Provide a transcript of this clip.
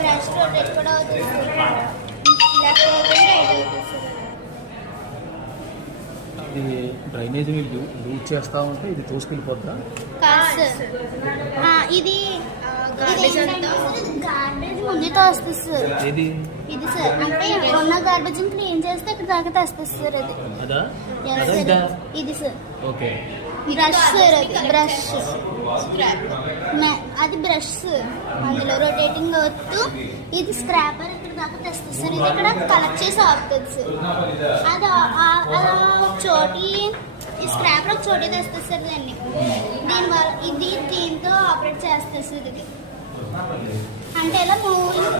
Brush rotate కూడా అవుతుంది. అది డ్రైనేజ్ లూజ్ చేస్తా ఉంటే ఇది తోసుకెళ్ళిపోద్దా? ఇది గార్బేజ్ ముందుతో వస్తుంది సార్. ఏది ఇది సార్ అంటే ఉన్న గార్బేజ్ క్లీన్ చేస్తే ఇక్కడ దాకా తెస్తుంది సార్. అది అదా? ఇది సార్. ఓకే. Brush sir. అది బ్రష్ అది బ్రష్ అందులో రొటేటింగ్ అవుతూ ఇది స్క్రాపర్ ఇక్కడ దాకా తెస్తుంది సార్. ఇది ఇక్కడ కలెక్ట్ చేసి ఆపుతుంది సార్. అది అలా ఒక చోటి ఈ స్క్రాపర్ ఒక చోటి తెస్తుంది సార్. దాన్ని దీనివల్ల దీంతో ఆపరేట్ చేస్తుంది సార్. ఇది అంటే ఇలా మూవ్